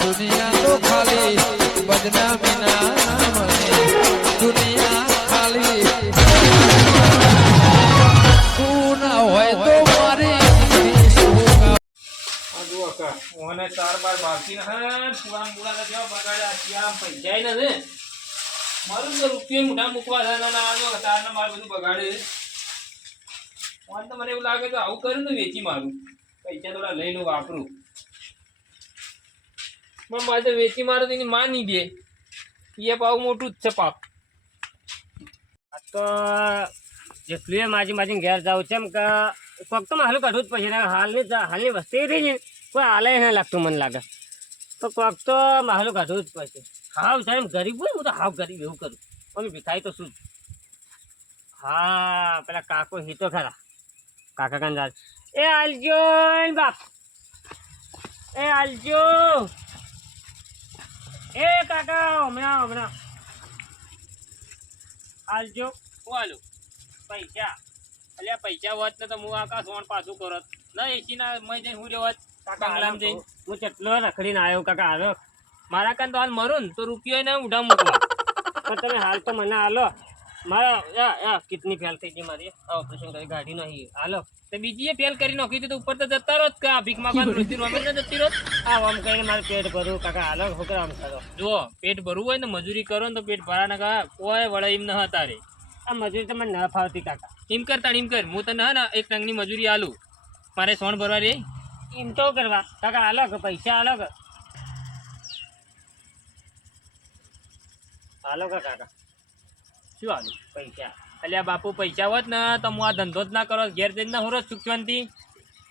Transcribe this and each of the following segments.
દુનિયા તો ખાલી બદનામી ના મને દુનિયા ખાલી તું ના હોય તો મારી ઓને ચાર બાર બાકી ના પુરાણ પુરાણ જેવા બગાડ્યા ત્યાં પૈસા ને મારું તો રૂપિયા મોઢા મૂકવા ના તારના માર બધું બગાડે ઓન તો મને એવું લાગે તો આવું કર્યું ને વેચી મારું પૈસા થોડા લઈ લો વાપરું પણ મારે તો વેચી મારો તો એની માં નહીં દે એ પાવ મોટું જ છે પાપ આ તો જેટલું એ માજી ઘેર જાઉં છે એમ કે કોક તો હાલું કાઢવું જ પડશે હાલની વસ્તી થઈ ને કોઈ હાલે ના લાગતું મને લાગે તો કોક તો માહલું કાઢવું જ પડશે હાવ સાહેબ ગરીબ હોય હું તો હાવ ગરીબ એવું કરું પણ ભીખાય તો શું હા પેલા કાકો હીતો ખરા કાકા કંદાલ એ આલજો બાપ એ આલજો એ કાકા હમણાં આલજો હાલો પૈસા અલ્યા પૈસા હોત ને તો હું આકાશ સોણ પાછું કરત ના એસી ના મય જઈને હું રહેવત કાકા જઈને હું કેટલો રખડીને આવ્યો કાકા હાલો મારા કાન તો હાલ મરું ને તો રૂપિયો ને ઉઠા મૂકવા પણ તમે હાલ તો મને હાલો મારા કિડની ફેલ થઈ ગઈ મારી ઓપરેશન કરી ગાડી નહીં હાલો તો બીજી ફેલ કરી નાખી તો ઉપર તો જતા રહો કા ભીખ માંગવા રોજી રમે ને જતી રહો આમ કહીને મારે પેટ ભરવું કાકા હાલો છોકરા આમ કરો જુઓ પેટ ભરવું હોય ને મજૂરી કરો ને તો પેટ ભરા ના કા કોઈ વળે એમ ન હતા રે આ મજૂરી તો મને ન ફાવતી કાકા એમ કરતા એમ કર હું તને ને એક ટંગની મજૂરી આલું મારે સોણ ભરવા રે એમ તો કરવા કાકા હાલો કે પૈસા હાલો કે હાલો કે કાકા શું આલું પૈસા અલ્યા બાપુ પૈસા હોત ને તો હું આ ધંધો જ ના કરો ઘેર જઈને ના હું રોજ સુખ શાંતિ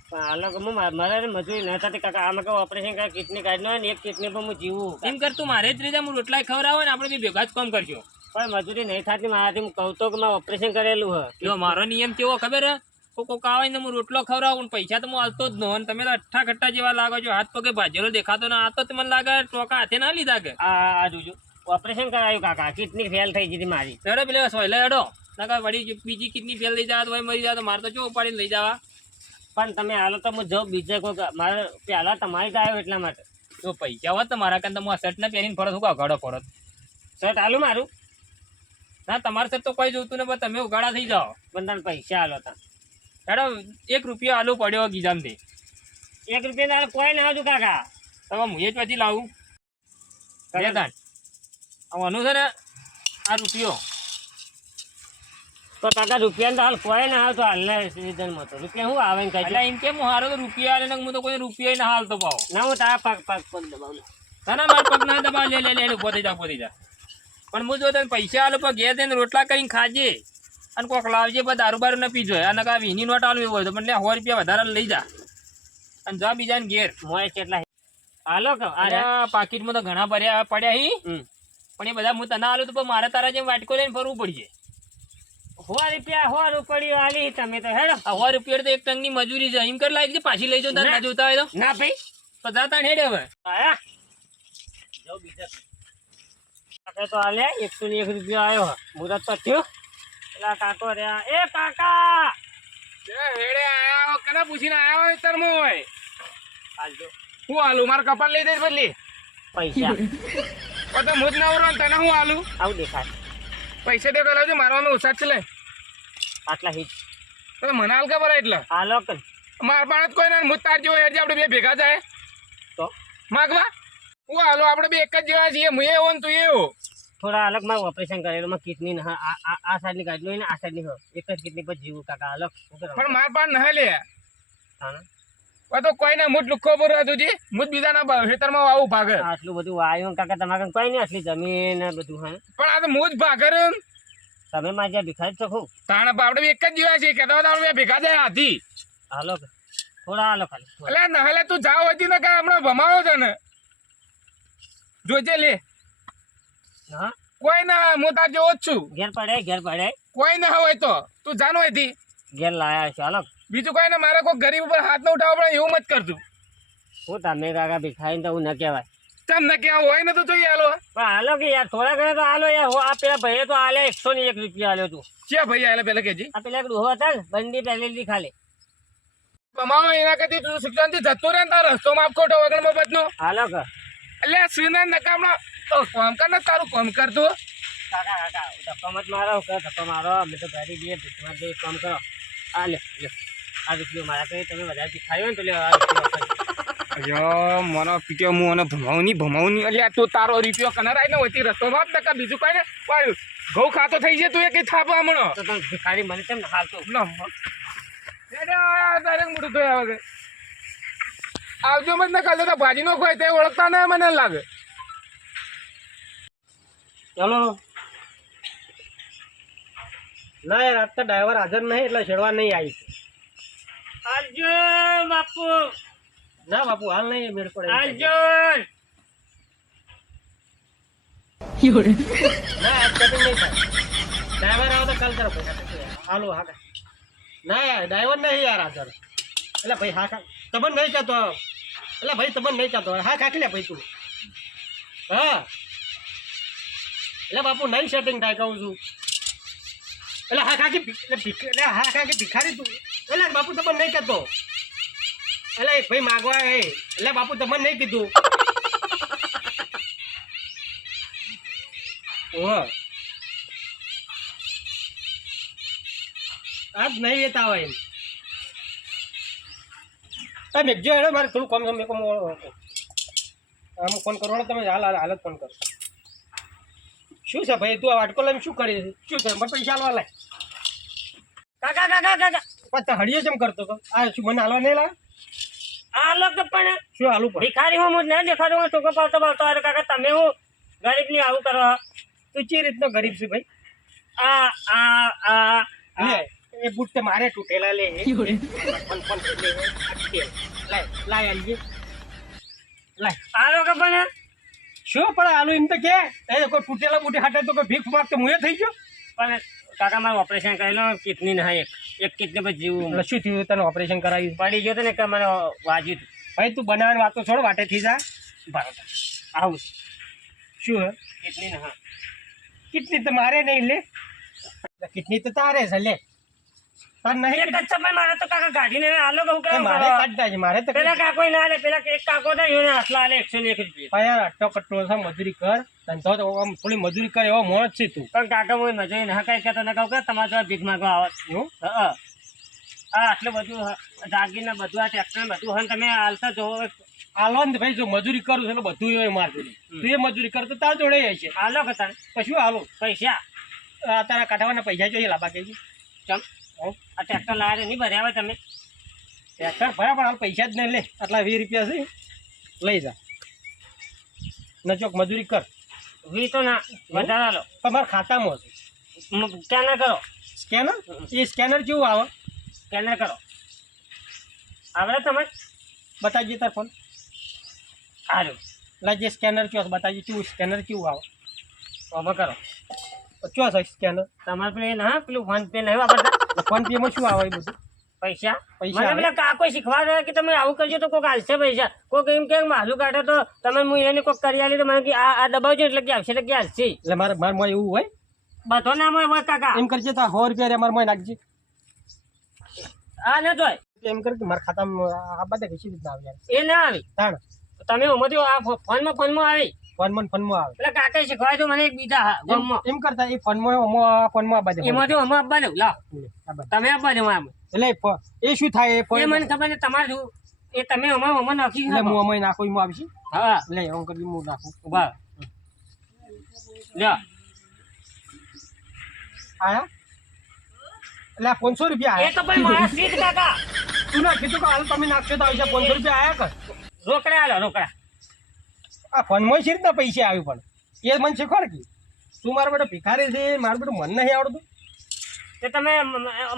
પણ હાલો કે હું મારે મજૂરી ન થતી કાકા આમાં કહું ઓપરેશન કરે કિડની કાઢી ને એક કિડની પર હું જીવું એમ કર તું મારે જ રીજા હું રોટલા ખવડાવે ને આપણે બી ભેગા જ કામ કરજો પણ મજૂરી નહીં થતી મારાથી હું કહું તો કે મારે ઓપરેશન કરેલું હ જો મારો નિયમ કેવો ખબર હે કોક આવે ને હું રોટલો ખવડાવું પૈસા તો હું હાલતો જ ન તમે તો અઠ્ઠા ખટ્ટા જેવા લાગો છો હાથ પગે ભાજેલો દેખાતો ને આ તો મને લાગે ટોકા હાથે ના લીધા કે આ જોજો ઓપરેશન કરાયું કાકા કિડની ફેલ થઈ ગઈ મારી હેડો પેલા સોયલા હેડો ના વળી બીજી કિડની ફેલ લઈ જવા તો મરી જાય તો મારે તો ચો ઉપાડીને લઈ જવા પણ તમે હાલો તો હું જાઉં બીજે કોઈ મારે પહેલા તમારી જ આવ્યો એટલા માટે જો પૈસા હોત તો મારા કાન તો હું આ શર્ટ ને પહેરીને ફરત હું ઘડો ફરત શર્ટ હાલું મારું ના તમારે શર્ટ તો કોઈ જોતું ને પણ તમે ઉગાડા થઈ જાઓ પણ તમે પૈસા હાલો તા હેડો 1 રૂપિયો આલુ પડ્યો ગીજામથી 1 રૂપિયા કોઈ ના આવતું કાકા તમે હું એ જ પછી લાવું બે દાન આવવાનું છે ને આ રૂપિયો તો કાકા રૂપિયા તો હાલ કોઈ ના આવતું હાલના સિઝનમાં તો રૂપિયા શું આવે ને કઈ એટલે એમ કેમ હું હારો તો રૂપિયા આલે ને હું તો કોઈ રૂપિયા ના હાલતો પાવ ના હું તારા પગ દબાવું ના મારા પગ ના દબા લે ઉભો થઈ જા પણ હું જો તને પૈસા આલો પણ ઘેર જઈને રોટલા કરીને ખાજે અને કોક લાવજે પણ દારૂ બારૂ ન પીજો અને કા વીની નોટ આલવું એવું હોય તો મને 100 રૂપિયા વધારે લઈ જા અને જા બીજાને ઘેર મોય કેટલા હાલો કે અરે પાકીટમાં તો ઘણા ભર્યા પડ્યા હી પણ એ બધા હું તને આલું તો મારે તારા જેમ વાટકો લઈને ફરવું પડશે 100 રૂપિયા 100 રૂપિયા આલી તમે તો હેડો 100 રૂપિયા તો એક ટંગની મજૂરી છે એમ કર લાગી પાછી લઈ જાવ તારે ના જોતા હોય તો ના ભાઈ તો જાતા હેડે હવે આયા જાવ બીજા કાકા તો આલે 101 રૂપિયા આવ્યો મુરત તો થયો પેલા કાકો રહ્યા એ કાકા હેડે આયા કને પૂછીને આયા હોય તરમો હોય હાલજો હું આલુ માર કપાલ લઈ દે બદલી પૈસા તો મુજ ના ઓરો તને હું આલુ આવું દેખાય પૈસા દે પેલા જો મારવાનો ઉસાદ છે લે આટલા હિટ તો મને હાલ ખબર એટલે હાલો કે માર પાણ કોઈ ના મુજ તાર જેવો હેડજે આપણે બે ભેગા જાય તો માગવા હું હાલો આપણે બે એક જ જેવા છીએ હું એવો ને તું એવો થોડા અલગ માં ઓપરેશન કરેલું માં કિડની આ સાઈડ ની ગાડી ને આ સાઈડ ની એક જ કિડની પર જીવું કાકા અલગ પણ માર પાણ ન લે હા તો કોઈ ના મુજ લુખો પર તુજી મુજ બીજા ના ખેતરમાં આવું ભાગે આટલું બધું આવ્યું કાકા તમારે કોઈ નહીં આટલી જમીન બધું હા પણ આ તો મુજ ભાગર તમે માં જ્યાં ભીખાઈ શકો તાણ આપણે બે એક જ જેવા છીએ કહેતા હતા આપણે ભેગા જાય હાથી હાલો થોડા હાલો ખાલી એટલે ના હલે તું જાવ હતી ને કે હમણાં ભમાવો છે ને જોજે લે હા કોઈ ના હું તાર જેવો જ છું ઘેર પડે કોઈ ના હોય તો તું જાનો હતી ઘેર લાયા છે હાલો બીજું કોઈ ને મારે કોઈ ગરીબ ઉપર હાથ ન ઉઠાવવો પડે એવું મત કરતું હું તમે કાકા ભીખાઈ તો હું ન કહેવાય તમને ક્યાં હોય ને તો જોઈએ હાલો પણ હાલો કે યાર થોડા ઘણા તો હાલો યાર આ પેલા ભાઈએ તો હાલે 101 રૂપિયા હાલ્યો તું ક્યાં ભાઈ આલે પેલા કેજી આ પેલા ડોહો હતા ને બંડી પહેલેલી ખાલી ભમાવો એના કરતી તું શિક્ષણથી જતો રહે ને તાર રસ્તો માફ ખોટો વગર મફતનો હાલો કે અલ્યા સુના નકામનો તો કામ કર ને તારું કામ કરતો કાકા કાકા ધક્કો મત મારો કે ધક્કો મારો અમે તો ગાડી જઈએ ભીખમાં જઈએ કામ કરો આ લે આ રૂપિયો મારા કઈ તમે વધારે ભીખાયો ને તો લે આ રૂપિયો અયો મને પીટ્યો હું અને ભમાવની અલ્યા તું તારો રૂપિયો કનરાય ને હોતી રસ્તો બાપ નકા બીજું કઈ ને ઘઉં ખાતો થઈ જાય તું એ કઈ થાપા હમણો તો તમે ભિખારી મને કેમ હાલતો ડાયરેક્ટ મોટું થયા વગર આવજો મત ને કાલે તો ભાજી નો ખોય તે ઓળખતા ને મને લાગે ચલો ના યાર આજ તો ડ્રાઈવર હાજર નહીં એટલે છેડવા નહીં આવી આવજો બાપુ ના બાપુ હાલ નહીં મેળ પડે આવજો ના આજ કટિંગ નહીં થાય ડ્રાઈવર આવો તો કાલ કરો પૈસા હાલો હા ના યાર ડ્રાઈવર નહીં યાર હાજર એટલે ભાઈ હા ખા તમને નહીં કહેતો એટલે ભાઈ તમને નહીં કહેતો હા ખાખી લે ભાઈ તું હા એટલે બાપુ નહીં સેટિંગ થાય કહું છું એટલે હા ખાખી એટલે હા ખાખી ભિખારી તું એટલે બાપુ તમને નહીં કહેતો એટલે ભાઈ માગવા એટલે બાપુ તમને નહીં કીધું આજ નહીં લેતા હોય એમ મેઘજો હેડો મારે થોડું કમ મેં આમ ફોન કરવાનો તમે હાલત ફોન કરો શું છે ભાઈ તું આ વાટકો લઈને શું કરી શું છે મને પૈસા હાલવા લાય કાકા કાકા કાકા પણ હળીએ કેમ કરતો હતો આ શું મને હાલવા નહીં લાવે હાલો કે પણ શું હાલું પણ ભિખારી હું નહીં દેખાડો હું ટોકો પાવતો પાવતો અરે કાકા તમે હું ગરીબની આવું કરવા તું ચી રીતનો ગરીબ છે ભાઈ એ બુટ તો મારે તૂટેલા લે લાય આલો કે પણ શું પણ આલુ એમ તો કે કોઈ તૂટેલા બુટે હાટે તો કોઈ ભીખ માગતો હું થઈ ગયો પણ કાકા મારું ઓપરેશન કરેલો કિડની ના એક કિડની પર જીવું શું થયું તને ઓપરેશન કરાવ્યું પડી ગયો તો ને કે મને વાજ્યું ભાઈ તું બનાવવાની વાતો છોડ વાટે થઈ જા બરાબર આવું શું હે કિડની ના કિડની તો મારે નહીં લે કિડની તો તારે છે લે નહીં મારે તો કાકા ગાડીને આલો કહું કે મારે કાઢતા છે મારે તો પેલા કાકો ના લે પેલા એક કાકો ના એને આટલા આલે 101 રૂપિયા યાર અટકો કટલો છે મજૂરી કર ધંધો તો આમ થોડી મજૂરી કરે એવો મોણ છે તું પણ કાકા હું મજૂરી ના કઈ કહેતો ના કહું કે તમારે તો ભીખ માંગવા આવે હા આટલું બધું જાગીને બધું આ ટ્રેક્ટર બધું હોય તમે હાલતા જો હાલો ને ભાઈ જો મજૂરી કરું છું એટલે બધું એ માર જોડે તું એ મજૂરી કર તો તાર જોડે છે હાલો કે તારે પછી હાલો પૈસા તારા કાઢવાના પૈસા જોઈએ લાભા કે ચમ આ ટ્રેક્ટર લાવે નહીં ભર્યા હોય તમે ટ્રેક્ટર ભર્યા પણ હાલ પૈસા જ નહીં લે આટલા 20 રૂપિયા છે લઈ જા નચોક મજૂરી કર 20 તો ના વધારા લો તમારા ખાતામાં સ્કેનર કરો સ્કેનર એ સ્કેનર કેવું આવે સ્કેનર કરો આવડે તમે બતાવજે તાર ફોન સારું લાજે સ્કેનર ચોસ બતાવજે કેવું સ્કેનર કેવું આવે આમાં કરો ચોસ સ્કેનર તમારે પેલું હા પેલું ફોન પે નહીં વાપરતા ફોન પે માં શું આવે બધું પૈસા પૈસા પેલા કાકો શીખવા દે કે તમે આવું કરજો તો કોઈક હાલશે પૈસા કોઈક એમ કે માલું કાઢો તો તમે હું એને કોઈક કરી આલી તો મને કે આ દબાવજો એટલે કે આવશે એટલે કે હાલશે એટલે મારે મોય એવું હોય બધો ના હોય કાકા એમ કરજે તો 100 રૂપિયા રે મારે મોય નાખજે આ ન જોય એમ કર કે મારા ખાતામાં આ બધા કશી રીતના આવે એ ના આવી તાણ તમે ઉમદ્યો આ ફોનમાં આવી ફોનમાં આવે એટલે કાકા શીખવાય તો મને એક બીજા ગામમાં એમ કરતા એ ફોનમાં બાજુ એમાંથી અમે આપવા દઉં લાવ તમે આપવા દો આમ એટલે એ શું થાય એ મને ખબર છે તમારે શું એ તમે અમે નાખી એટલે હું અમે નાખું એમાં આવશે હા લે એમ કરી હું નાખું ઉભા લ્યો આયા એટલે 500 રૂપિયા એ તો ભાઈ મારા સીટ કાકા તું નાખી તો હાલ તમે નાખશો તો આવશે 500 રૂપિયા આયા કર રોકડા હાલો રોકડા આ ફોનમાં છે રીતના પૈસા આવ્યું પણ એ મને શીખવાડ કે તું મારા બેટો ભિખારી છે મારું બેટું મન નહીં આવડતું તે તમે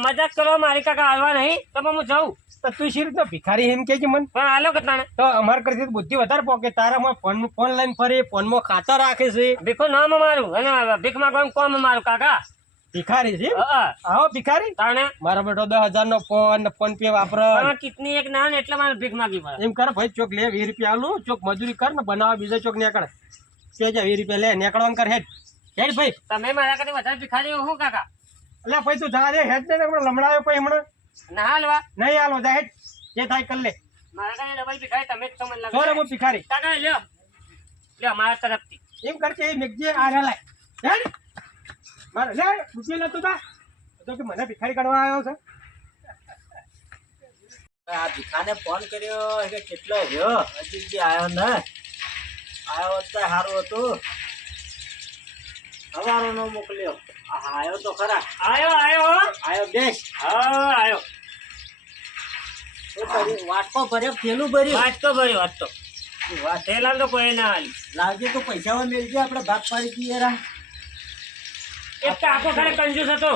મજાક કરો મારી કાકા આવવા નહીં તો હું જાઉં તો તું શી રીતના ભિખારી એમ કે છે મને પણ હાલો કે તાણે તો અમારે કરતી બુદ્ધિ વધારે પોકે તારામાં ફોન લઈને ફરે ફોનમાં ખાતા રાખે છે ભીખો નામ મારું અને ભીખ માં કોમ મારું કાકા ભિખારી છે આવો ભિખારી તાણે મારા બેટો 10,000 નો ફોન પે વાપરે કિતની એક ના એટલે મારે ભીખ માંગી પડે એમ કરે ભાઈ ચોક લે 20 રૂપિયા આલું ચોક મજૂરી કર ને બનાવ બીજા ચોક નીકળે કે જા 20 રૂપિયા લે નીકળવાનું કર હેડ ભાઈ તમે મારા કરતા વધારે ભિખારી હું કાકા એટલે ભાઈ તું જા દે હેડ ને લમડાવ્યો પછી હમણાં ના હાલવા નહીં હાલો જા હેડ જે થાય કર લે મારા કરતા ડબલ ભિખારી તમે જ તમને લાગે હું ભિખારી કાકા લ્યો એટલે અમારા તરફથી એમ કરશે એ મેઘજી આ રહ્યા લાય હેડ મારે લે પૂછી લેતો તા તો કે મને ભિખારી કાઢવા આવ્યો છે આ ભીખાને ફોન કર્યો કે કેટલો રહ્યો હજી જે આવ્યો ને આવ્યો તો સારું હતું સવારો નો મોકલ્યો આવ્યો તો ખરા આવ્યો બેસ હા આવ્યો શું કર્યું વાટકો ભર્યો થેલું ભર્યું વાત તો ભર્યો વાત તો વાત થેલા તો કોઈ ના આવી લાવજે તો પૈસા મેળજે આપણે ભાગ પાડી દઈએ રા એક તો આખો ખરે કંજૂસ હતો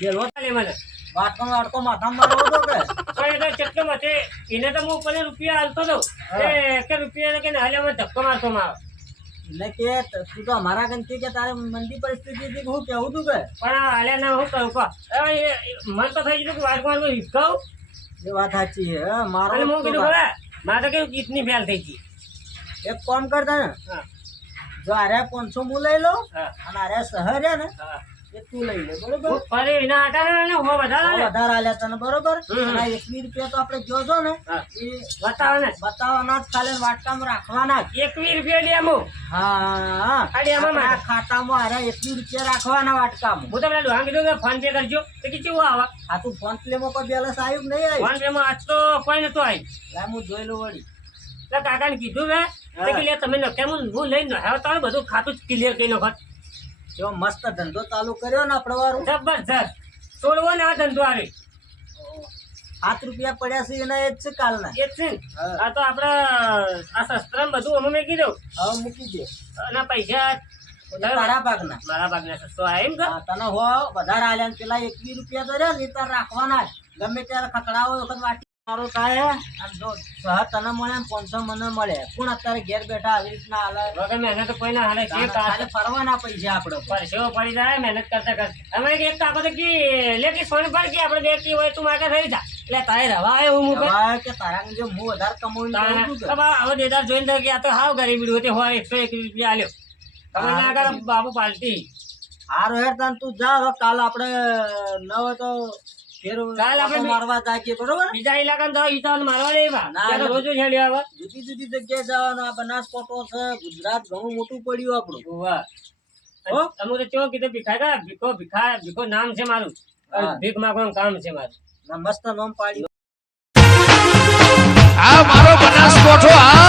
બેલો ચાલે મને વાટકો માથા મારવો હતો કે પણ એ તો ચટકો મતે એને તો હું મને રૂપિયા હાલતો હતો એ એક રૂપિયા કે હાલે મને ધક્કો મારતો મારો એટલે કે તું તો અમારા ગણતી કે તારે મંદી પરિસ્થિતિ હતી હું કેવું તું કે પણ આ હાલે ના હું કરું કહો હવે મન તો થઈ ગયું કે વાત મારું હિસકાવું એ વાત સાચી છે અને મારો હું કીધું ખરા મારે તો કેવું કિડની ફેલ થઈ ગઈ એક કામ કરતા ને હા જો આરે 500 હું લઈ લઉં હા અને આરે શહેર છે ને હા એ તું લઈ લે બરોબર હું ફરી એના આટા ને હો વધારે ને વધારે આલ્યા તને બરોબર હમ. અને 21 રૂપિયા તો આપણે જોજો ને હા એ બતાવો ને બતાવવાના જ ખાલી વાટકામાં રાખવાના જ 21 રૂપિયા લે હું હા અરે આમાં આપણા મારે. ખાતામાં આરે 21 રૂપિયા રાખવાના વાટકામાં હું તમને ડોહા કીધું કે ફોન પે કરજો તો કે કેવું આવા આ તું ફોન પ્લે માં કોઈ બેલેન્સ આવ્યું કે નહીં આવ્યું ફોન પે માં આજ તો કોઈ નતું આવી લા હું જોઈ લઉં વળી એટલે કાકાને કીધું ને તો કે લે તમે નકે હું લઈને હવે તારું બધું ખાતું ક્લિયર કરી નાખો જો મસ્ત ધંધો ચાલુ કર્યો ને આપણે વાળું જબરજસ્ત છોડવો ને આ ધંધો આવે 7 રૂપિયા પડ્યા છે એના એ જ છે કાલના એ જ છે ને. હા. આ તો આપડે આ શસ્ત્ર બધું અમે મેં કીધું હવે મૂકી દે અને પૈસા એટલે તારા ભાગના મારા ભાગના સસ્તો આવે એમ કે હા, તને હો વધારે આલ્યા ને પેલા 21 રૂપિયા તો રહ્યા ને એ તાર રાખવાના જ. ગમે ત્યારે ખકડાવો એ વખત વાટી મારો થાય અને જો 6 તને મળે ને 500 મને મળે કોણ અત્યારે ઘેર બેઠા આવી રીતના હાલે વગર મહેનત તો કોઈ ના હાલે છે ખાલી ફરવાના પૈસા આપણે પરસેવો પડી જાય મહેનત કરતા કરતા અમે એક કાકો તો કી લે કે સોની પર કે આપણે બે કી હોય તું માગે થઈ જા એટલે તારે રવા આવ્યો હું મુકે હવે કે તારા જે હું વધારે કમાઈને કરું છું કે હવે દેદાર જોઈને તો કે આ તો હાવ ગરીબી હોતી હોય 121 રૂપિયા આલ્યો તમે ના કરો બાબુ પાલટી હારો હેડ તાન તું જા હવે કાલ આપણે ન હોય તો ફેર કાલ આપણે આંટો મારવા જાય બરોબર બીજા ઇલાકા તો ઈટાન મારવા લેવા ના, ત્યાં તો રોજ જ હેડ્યો આવે જુદી જુદી જગ્યાએ જવાનું આ બનાસકોટો છે ગુજરાત ઘણું મોટું પડ્યું આપણું વાહ હો? તમે તો કેવો કીધું ભીખા ભીખો નામ છે મારું હા. ભીખ માંગવાનું કામ છે મારું ના મસ્ત નામ પાડ્યું આ મારો બનાસકોઠો આ